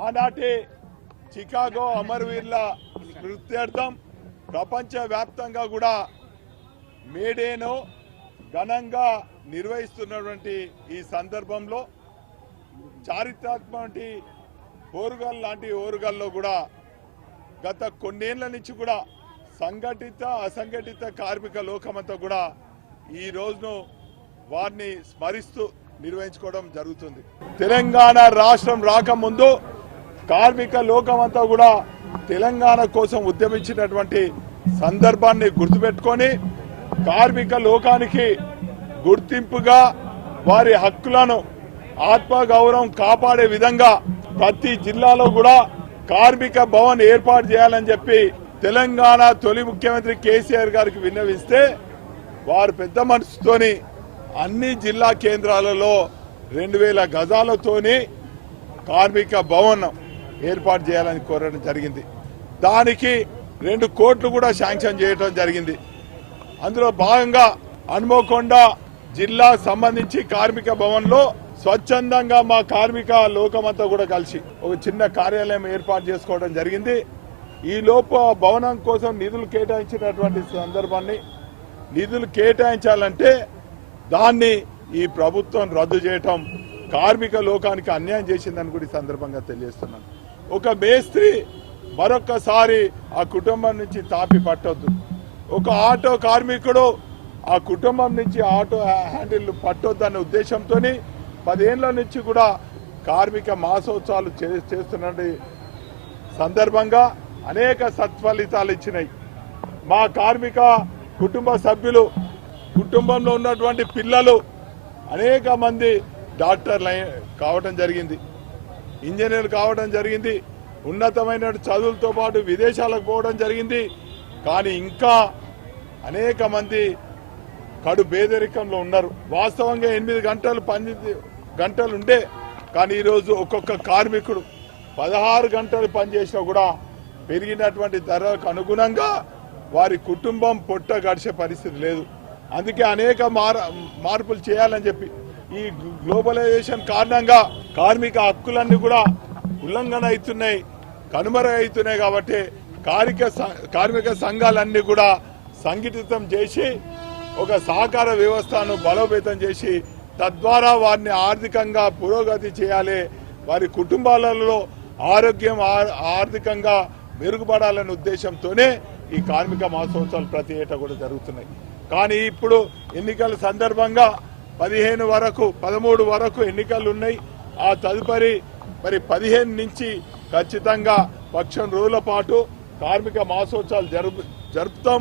ఆనాటి చికాగో అమరవీర్ల స్మృత్యర్థం ప్రపంచవ్యాప్తంగా కూడా మేడేను ఘనంగా నిర్వహిస్తున్నటువంటి ఈ సందర్భంలో చారిత్రాత్మక ఓరుగల్ లాంటి ఓరుగల్లో కూడా గత కొన్నేళ్ళ నుంచి కూడా సంఘటిత అసంఘటిత కార్మిక లోకమంతా కూడా ఈ రోజును వారిని స్మరిస్తూ నిర్వహించుకోవడం జరుగుతుంది. తెలంగాణ రాష్ట్రం రాకముందు కార్మిక లోకమంతా కూడా తెలంగాణ కోసం ఉద్యమించినటువంటి సందర్భాన్ని గుర్తుపెట్టుకొని కార్మిక లోకానికి గుర్తింపుగా వారి హక్కులను ఆత్మగౌరవం కాపాడే విధంగా ప్రతి జిల్లాలో కూడా కార్మిక భవన్ ఏర్పాటు చేయాలని చెప్పి తెలంగాణ తొలి ముఖ్యమంత్రి కేసీఆర్ గారికి విన్నవిస్తే వారు పెద్ద మనసుతోని అన్ని జిల్లా కేంద్రాలలో రెండు వేల గజాలతోని కార్మిక భవనం ఏర్పాటు చేయాలని కోరడం జరిగింది. దానికి రెండు కోట్లు కూడా శాంక్షన్ చేయడం జరిగింది. అందులో భాగంగా హనుమకొండ జిల్లా సంబంధించి కార్మిక భవన్లో స్వచ్ఛందంగా మా కార్మిక లోకమంతా కూడా కలిసి ఒక చిన్న కార్యాలయం ఏర్పాటు చేసుకోవడం జరిగింది. ఈ లోపు భవనం కోసం నిధులు కేటాయించినటువంటి సందర్భాన్ని నిధులు కేటాయించాలంటే దాన్ని ఈ ప్రభుత్వం రద్దు చేయటం కార్మిక లోకానికి అన్యాయం చేసిందని కూడా ఈ సందర్భంగా తెలియజేస్తున్నాను. ఒక మేస్త్రి మరొకసారి ఆ కుటుంబం నుంచి తాపి పట్టొద్దు. ఒక ఆటో కార్మికుడు ఆ కుటుంబం నుంచి ఆటో హ్యాండిల్ పట్టొద్దన్న ఉద్దేశంతో పదేళ్ళ నుంచి కూడా కార్మిక మాసోత్సవాలు చే- సందర్భంగా అనేక సత్ఫలితాలు ఇచ్చినాయి. మా కార్మిక కుటుంబ సభ్యులు కుటుంబంలో ఉన్నటువంటి పిల్లలు అనేక మంది డాక్టర్లు కావడం జరిగింది. ఇంజనీర్లు కావడం జరిగింది. ఉన్నతమైన చదువులతో పాటు విదేశాలకు పోవడం జరిగింది. కానీ ఇంకా అనేక మంది కడు పేదరికంలో ఉన్నారు. వాస్తవంగా ఎనిమిది గంటలు పని గంటలు ఉండే కానీ ఈరోజు ఒక్కొక్క కార్మికుడు పదహారు గంటలు పనిచేసినా కూడా పెరిగినటువంటి ధరలకు అనుగుణంగా వారి కుటుంబం పొట్ట గడిచే పరిస్థితి లేదు. అందుకే అనేక మార్పులు చేయాలని చెప్పి ఈ గ్లోబలైజేషన్ కారణంగా కార్మిక హక్కులన్నీ కూడా ఉల్లంఘన అవుతున్నాయి కనుమర అవుతున్నాయి కాబట్టి కార్మిక కార్మిక సంఘాలన్నీ కూడా సంఘటితం చేసి ఒక సహకార వ్యవస్థను బలోపేతం చేసి తద్వారా వారిని ఆర్థికంగా పురోగతి చేయాలి. వారి కుటుంబాలలో ఆరోగ్యం ఆర్థికంగా మెరుగుపడాలనే ఉద్దేశంతోనే ఈ కార్మిక మహోత్సవాలు ప్రతి ఏటా కూడా జరుగుతున్నాయి. కానీ ఇప్పుడు ఎన్నికల సందర్భంగా పదిహేను వరకు పదమూడు వరకు ఎన్నికలు ఉన్నాయి. ఆ తదుపరి మరి పదిహేను నుంచి ఖచ్చితంగా పక్షం రోజుల పాటు కార్మిక మహోత్సవాలు జరుపు జరుపుతాం.